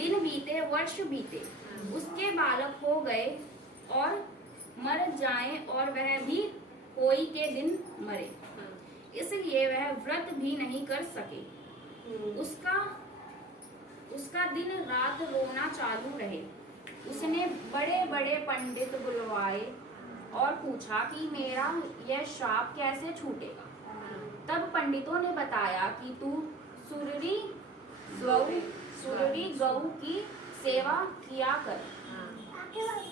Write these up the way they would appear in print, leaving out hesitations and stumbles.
दिन बीते, वर्ष बीते, उसके बालक हो गए और मर जाएं और वह भी कोई के दिन मरे, इसलिए वह व्रत भी नहीं कर सके। उसका दिन रात रोना चालू रहे। उसने बड़े बड़े पंडित बुलवाए और पूछा कि मेरा यह श्राप कैसे छूटेगा। तब पंडितों ने बताया कि तू सुररी गौ की सेवा किया कर।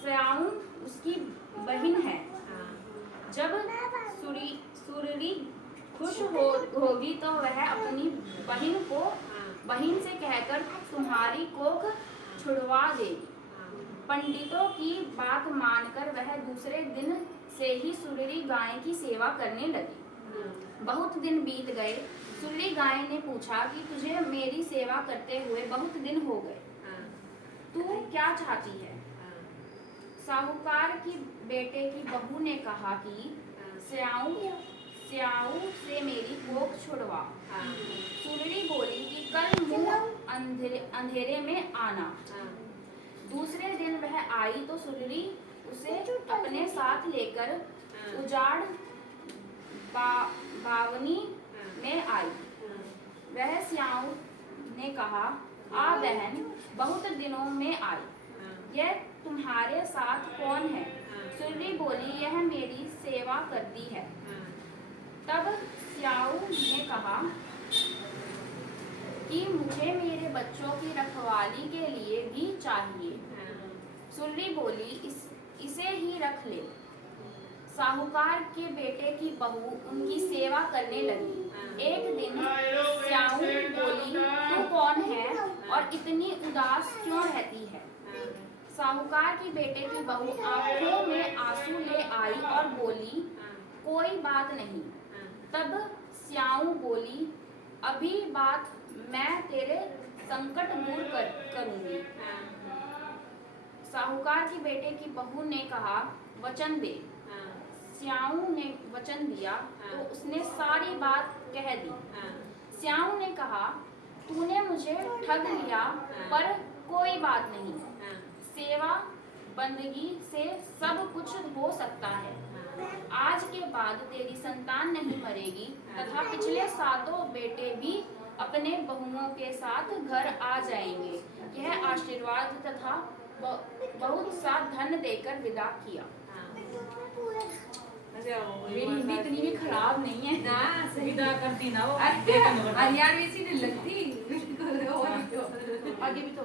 स्याऊ उसकी बहन है। जब सुररी खुश होगी तो वह अपनी बहन से कहकर तुम्हारी कोख छुड़वा देगी। पंडितों की बात मानकर वह दूसरे दिन से ही सुररी गाय की सेवा करने लगी। बहुत दिन बीत गए। सुररी गाय ने पूछा कि तुझे मेरी सेवा करते हुए बहुत दिन हो गए, तू क्या चाहती है? साहूकार की बेटे की बहू ने कहा कि स्याऊ से मेरी कोख छुड़वा। सुररी बोली कि कल मुंह अंधेरे में आना। दूसरे दिन वह आई तो सुररी उसे अपने साथ लेकर उजाड़ बावनी में आई। वह स्याऊ ने कहा, आ बहन, बहुत दिनों में आई, यह तुम्हारे साथ कौन है? सुररी बोली, यह मेरी सेवा करती है। तब स्याऊ ने कहा कि मुझे मेरे बच्चों की रखवाली के लिए भी चाहिए। सुररी बोली, इसे ही रख ले। साहूकार के बेटे की बहू उनकी सेवा करने लगी। एक दिन स्याऊ बोली, तू कौन है और इतनी उदास क्यों रहती है? साहूकार की बेटे की बहू आंखों में आंसू ले आई और बोली, कोई बात नहीं। तब स्याऊ बोली, अभी बात मैं तेरे संकट दूर करूंगी। साहूकार की बेटे की बहू ने कहा, वचन दे। स्याऊ ने वचन दिया तो उसने सारी बात कह दी। स्याऊ ने कहा, तूने मुझे ठग लिया, पर कोई बात नहीं, सेवा बंदगी से सब कुछ हो सकता है। आज के बाद तेरी संतान नहीं मरेगी तथा पिछले 7 बेटे भी अपने बहुओं के साथ घर आ जाएंगे। यह आशीर्वाद तथा बहुत सा धन देकर विदा किया। मेरी हिंदी इतनी भी खराब नहीं है ना, विदा करती ना वो यार वैसी नहीं लगती। आगे भी तो